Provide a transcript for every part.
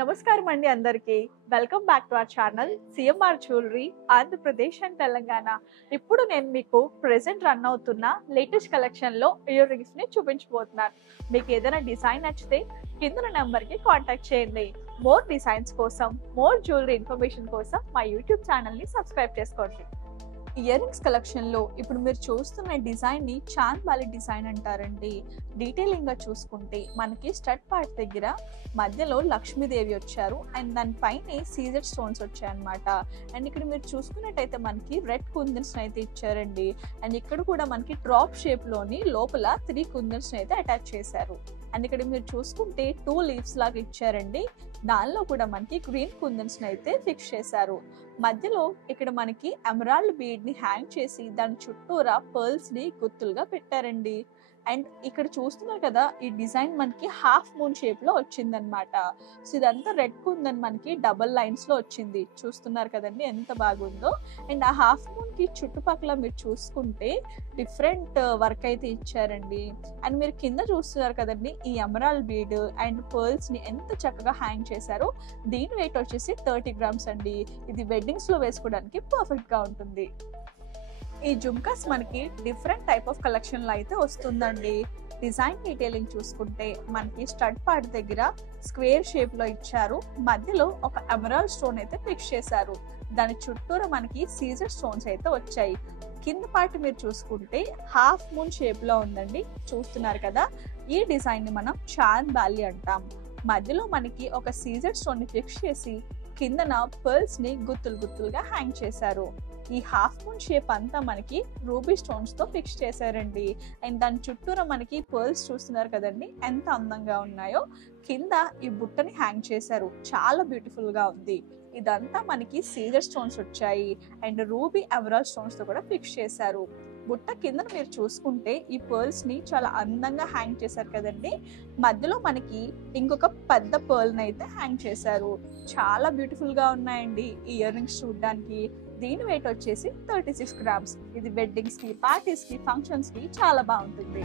నమస్కారం అండి అందరికీ. Welcome back to our channel CMR jewellery Andhra Pradesh and Telangana. ఇప్పుడు నేను మీకు ప్రెసెంట్ రన్ అవుతున్న లేటెస్ట్ కలెక్షన్లో ఇయర్ రింగ్స్ని చూపించబోతున్నాను. మీకు ఏదైనా డిజైన్ నచ్చితే కింద నెంబర్కి కాంటాక్ట్ చేయండి. మోర్ డిజైన్స్ కోసం, మోర్ జ్యువెలరీ ఇన్ఫర్మేషన్ కోసం మా యూట్యూబ్ ఛానల్ని సబ్స్క్రైబ్ చేసుకోండి. ఇయర్ రింగ్స్ కలెక్షన్లో ఇప్పుడు మీరు చూస్తున్న డిజైన్ని చాంద్ బాలి డిజైన్ అంటారండి. డీటెయిలింగ్గా చూసుకుంటే మనకి స్టడ్ పార్ట్ దగ్గర మధ్యలో లక్ష్మీదేవి వచ్చారు అండ్ దానిపైనే సీజర్ స్టోన్స్ వచ్చాయన్నమాట. అండ్ ఇక్కడ మీరు చూసుకున్నట్టయితే మనకి రెడ్ కుందన్స్ అయితే ఇచ్చారండి. అండ్ ఇక్కడ కూడా మనకి డ్రాప్ షేప్లోని లోపల 3 కుందన్స్ అయితే అటాచ్ చేశారు. అండ్ ఇక్కడ మీరు చూసుకుంటే 2 లీవ్స్ లాగా ఇచ్చారండి. దానిలో కూడా మనకి గ్రీన్ కుందన్స్ అయితే ఫిక్స్ చేశారు. మధ్యలో ఇక్కడ మనకి ఎమరాల్డ్ బీడ్ ని హ్యాంగ్ చేసి దాని చుట్టూరా పర్ల్స్ ని గుత్తులుగా పెట్టారండి. అండ్ ఇక్కడ చూస్తున్నారు కదా, ఈ డిజైన్ మనకి హాఫ్ మూన్ షేప్ లో వచ్చిందనమాట. సో ఇదంతా రెడ్ కుందన్ మనకి డబల్ లైన్స్ లో వచ్చింది. చూస్తున్నారు కదండి ఎంత బాగుందో. అండ్ ఆ హాఫ్ మూన్ కి చుట్టుపక్కల మీరు చూసుకుంటే డిఫరెంట్ వర్క్ అయితే ఇచ్చారండి. అండ్ మీరు కింద చూస్తున్నారు కదండి, ఈ ఎమరాల్డ్ బీడ్ అండ్ పర్ల్స్ ని ఎంత చక్కగా హ్యాంగ్ చేశారో. దీని వెయిట్ వచ్చేసి 30 గ్రామ్స్ అండి. ఇది వెడ్డింగ్స్ లో వేసుకోవడానికి పర్ఫెక్ట్ గా ఉంటుంది. ఈ జుమ్కాస్ మనకి డిఫరెంట్ టైప్ ఆఫ్ కలెక్షన్ లో అయితే వస్తుందండి. డిజైన్ డీటెయిలింగ్ చూసుకుంటే మనకి స్టడ్ పార్ట్ దగ్గర స్క్వేర్ షేప్ లో ఇచ్చారు. మధ్యలో ఒక ఎమరాల్డ్ స్టోన్ అయితే ఫిక్స్ చేశారు. దాని చుట్టూరా మనకి సీజర్ స్టోన్స్ అయితే వచ్చాయి. కింద పార్ట్ మీరు చూసుకుంటే హాఫ్ మూన్ షేప్ లో ఉందండి. చూస్తున్నారు కదా, ఈ డిజైన్ ని మనం చాంద్ బాలి అంటాం. మధ్యలో మనకి ఒక సీజర్ స్టోన్ ని ఫిక్స్ చేసి కిందన పర్ల్స్ ని గుత్తులుగా హ్యాంగ్ చేశారు. ఈ హాఫ్ మూన్ షేప్ అంతా మనకి రూబీ స్టోన్స్ తో ఫిక్స్ చేశారండి. అండ్ దాని చుట్టూరా మనకి పర్ల్స్ చూస్తున్నారు కదండి ఎంత అందంగా ఉన్నాయో. కింద ఈ బుట్టని హ్యాంగ్ చేశారు. చాలా బ్యూటిఫుల్ గా ఉంది. ఇదంతా మనకి సీజర్ స్టోన్స్ వచ్చాయి అండ్ రూబీ ఎమరాల్డ్ స్టోన్స్ తో కూడా ఫిక్స్ చేశారు. బుట్ట కింద మీరు చూసుకుంటే ఈ పర్ల్స్ ని చాలా అందంగా హ్యాంగ్ చేశారు కదండి. మధ్యలో మనకి ఇంకొక పెద్ద పర్ల్ ని అయితే హ్యాంగ్ చేశారు. చాలా బ్యూటిఫుల్ గా ఉన్నాయండి ఈ ఇయర్ రింగ్స్ చూడడానికి. దీని వెయిట్ వచ్చేసి 36 గ్రామ్స్. ఇది వెడ్డింగ్స్ కి, పార్టీస్ కి, ఫంక్షన్స్ కి చాలా బాగుంటుంది.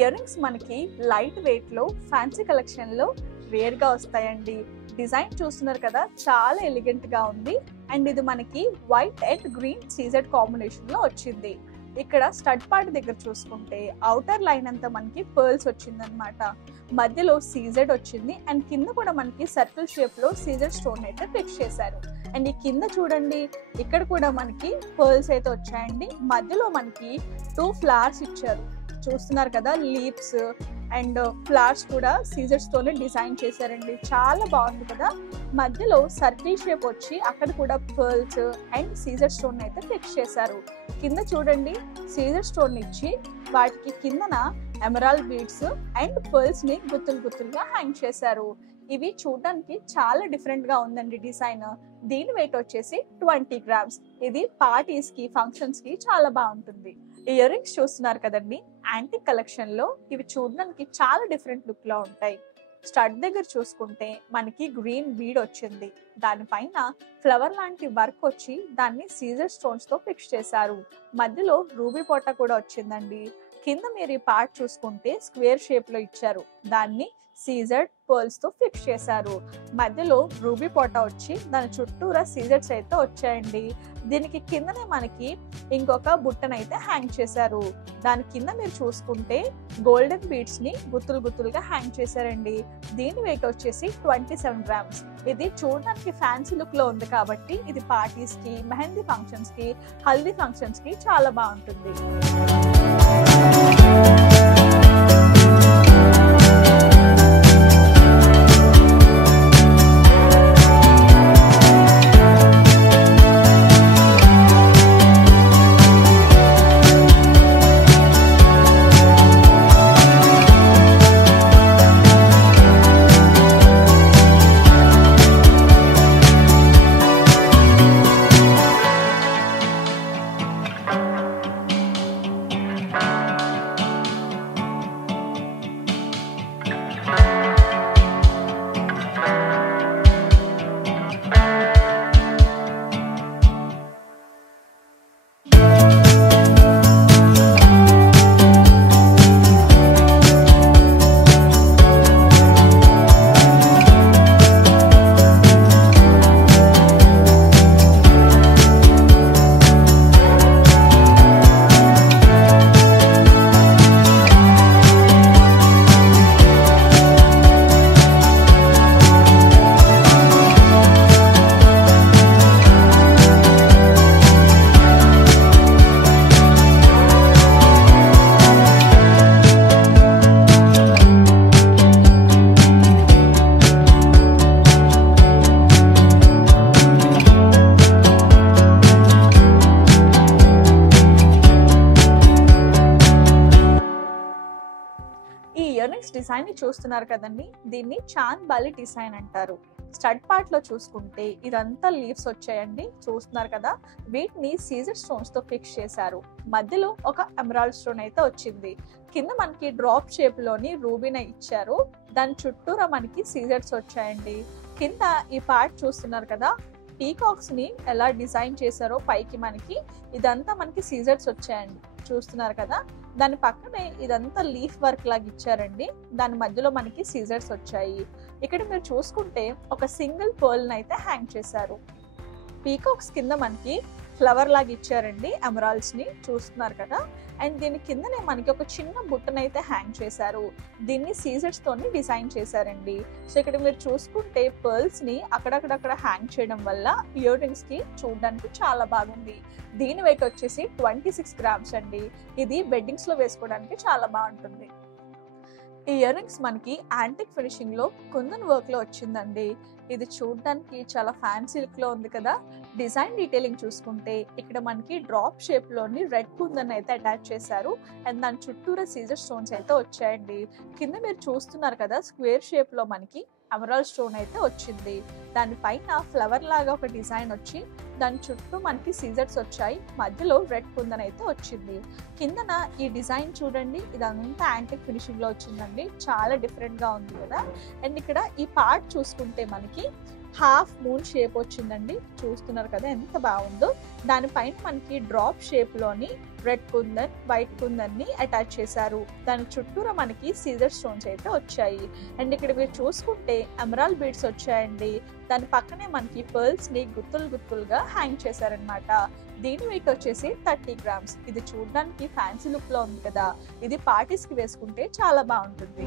ఇయర్ రింగ్స్ మనకి లైట్ వెయిట్ లో ఫ్యాన్సీ కలెక్షన్ లో రేర్ గా వస్తాయండి. డిజైన్ చూస్తున్నారు కదా, చాలా ఎలిగెంట్ గా ఉంది. అండ్ ఇది మనకి white and green CZ combination లో వచ్చింది. ఇక్కడ స్టడ్ పార్ట్ దగ్గర చూసుకుంటే అవుటర్ లైన్ అంతా మనకి పర్ల్స్ వచ్చింది అనమాట. మధ్యలో సీజెడ్ వచ్చింది అండ్ కింద కూడా మనకి సర్కిల్ షేప్ లో సీజెడ్ స్టోన్ అయితే ఫిక్స్ చేశారు. అండ్ ఈ కింద చూడండి, ఇక్కడ కూడా మనకి పర్ల్స్ అయితే వచ్చాయండి. మధ్యలో మనకి 2 ఫ్లవర్స్ ఇచ్చారు. చూస్తున్నారు కదా, లీవ్స్ అండ్ ఫ్లవర్స్ కూడా సీజర్స్ తోనే డిజైన్ చేశారండి. చాలా బాగుంది కదా. మధ్యలో సర్కిల్ షేప్ వచ్చి అక్కడ కూడా పర్ల్స్ అండ్ సీజర్ స్టోన్ అయితే ఫిక్స్ చేశారు. కింద చూడండి, సీజర్ స్టోన్ ఇచ్చి వాటికి కిందన ఎమరాల్డ్ బీడ్స్ అండ్ పర్ల్స్ ని గుత్తులుగా హ్యాంగ్ చేశారు. ఇవి చూడడానికి చాలా డిఫరెంట్ గా ఉందండి డిజైన్. దీని వెయిట్ వచ్చేసి 20 గ్రామ్స్. ఇది పార్టీస్ కి, ఫంక్షన్స్ కి చాలా బాగుంటుంది. ఇయర్ రింగ్స్ చూస్తున్నారు కదండి, యాంటిక్ కలెక్షన్ లో ఇవి చూడడానికి చాలా డిఫరెంట్ లుక్ లో ఉంటాయి. స్టడ్ దగ్గర చూసుకుంటే మనకి గ్రీన్ బీడ్ వచ్చింది. దానిపైన ఫ్లవర్ లాంటి వర్క్ వచ్చి దాన్ని సీజర్ స్టోన్స్ తో ఫిక్స్ చేశారు. మధ్యలో రూబీ పొట్ట కూడా వచ్చిందండి. కింద మీరు ఈ పార్ట్ చూసుకుంటే స్క్వేర్ షేప్ లో ఇచ్చారు, దాన్ని సీజర్డ్ పర్ల్స్ తో ఫిక్స్ చేశారు. మధ్యలో రూబీ పోటా వచ్చి దాని చుట్టూరా సీజర్స్ అయితే వచ్చాయండి. దీనికి కిందనే మనకి ఇంకొక బుట్టనైతే హ్యాంగ్ చేశారు. దాని కింద మీరు చూసుకుంటే గోల్డెన్ బీడ్స్ ని గుత్తులు గుత్తులుగా హ్యాంగ్ చేశారండి. దీని వెయిట్ వచ్చేసి 27 గ్రామ్స్. ఇది చూడడానికి ఫ్యాన్సీ లుక్ లో ఉంది కాబట్టి ఇది పార్టీస్ కి, మెహందీ ఫంక్షన్స్ కి, హల్దీ ఫంక్షన్స్ కి చాలా బాగుంటుంది. ఈ ఇయర్ రింగ్స్ డిజైన్ ని చూస్తున్నారు కదండి, దీన్ని చాంద్ బాలి డిజైన్ అంటారు. స్టడ్ పార్ట్ లో చూసుకుంటే ఇదంతా లీవ్స్ వచ్చాయండి, చూస్తున్నారు కదా. వీటిని సీజర్ స్టోన్స్ తో ఫిక్స్ చేశారు. మధ్యలో ఒక ఎమరాల్డ్ స్టోన్ అయితే వచ్చింది. కింద మనకి డ్రాప్ షేప్ లోని రూబీని ఇచ్చారు. దాని చుట్టూరా మనకి సీజర్స్ వచ్చాయండి. కింద ఈ పార్ట్ చూస్తున్నారు కదా, పీకాక్స్ ని ఎలా డిజైన్ చేశారో పైకి మనకి ఇదంతా మనకి సీజర్స్ వచ్చాయండి, చూస్తున్నారు కదా. దాని పక్కనే ఇదంతా లీఫ్ వర్క్ లాగా ఇచ్చారండి. దాని మధ్యలో మనకి సీజర్స్ వచ్చాయి. ఇక్కడ మీరు చూసుకుంటే ఒక సింగిల్ పర్ల్ అయితే హ్యాంగ్ చేశారు. పీకాక్స్ కింద మనకి ఫ్లవర్ లాగా ఇచ్చారండి, ఎమరాల్డ్స్ ని చూస్తున్నారు కదా. అండ్ దీని కిందనే మనకి ఒక చిన్న బుట్టనైతే హ్యాంగ్ చేశారు. దీన్ని సీజర్స్ తోని డిజైన్ చేశారండి. సో ఇక్కడ మీరు చూసుకుంటే పర్ల్స్ ని అక్కడక్కడక్కడ హ్యాంగ్ చేయడం వల్ల ఇయర్ రింగ్స్ కి చూడడానికి చాలా బాగుంది. దీని వెయిట్ వచ్చేసి 26 గ్రామ్స్ అండి. ఇది వెడ్డింగ్స్ లో వేసుకోవడానికి చాలా బాగుంటుంది. ఈ ఇయర్ రింగ్స్ మనకి యాంటిక్ ఫినిషింగ్ లో కుందన్ వర్క్ లో వచ్చిందండి. ఇది చూడడానికి చాలా ఫ్యాన్సీ లుక్ లో ఉంది కదా. డిజైన్ డీటెయిలింగ్ చూసుకుంటే ఇక్కడ మనకి డ్రాప్ షేప్ లోని రెడ్ కుందన్ అయితే అటాచ్ చేశారు. అండ్ దాని చుట్టూరా సీజర్ స్టోన్స్ అయితే వచ్చాయండి. కింద మీరు చూస్తున్నారు కదా, స్క్వేర్ షేప్ లో మనకి ఎమరాల్డ్ స్టోన్ అయితే వచ్చింది. దానిపైన ఫ్లవర్ లాగా ఒక డిజైన్ వచ్చి దాని చుట్టూ మనకి సీజర్స్ వచ్చాయి. మధ్యలో రెడ్ కుందన్ అయితే వచ్చింది. కిందన ఈ డిజైన్ చూడండి, ఇదంతా యాంటిక్ ఫినిషింగ్ లో వచ్చిందండి. చాలా డిఫరెంట్ గా ఉంది కదా. అండ్ ఇక్కడ ఈ పార్ట్ చూసుకుంటే మనకి హాఫ్ మూన్ షేప్ వచ్చిందండి, చూస్తున్నారు కదా ఎంత బాగుందో. దానిపైన మనకి డ్రాప్ షేప్ లోని రెడ్ కుందన్, వైట్ కుందన్ ని అటాచ్ చేశారు. దాని చుట్టూరా మనకి సీజర్ స్టోన్స్ అయితే వచ్చాయి. అండ్ ఇక్కడ మీరు చూసుకుంటే ఎమరాల్డ్ బీడ్స్ వచ్చాయండి. దాని పక్కనే మనకి పర్ల్స్ ని గుత్తులు గుత్తులుగా హ్యాంగ్ చేశారనమాట. దీని వెయిట్ వచ్చేసి 30 గ్రామ్స్. ఇది చూడడానికి ఫ్యాన్సీ లుక్ లో ఉంది కదా. ఇది పార్టీస్ కి వేసుకుంటే చాలా బాగుంటుంది.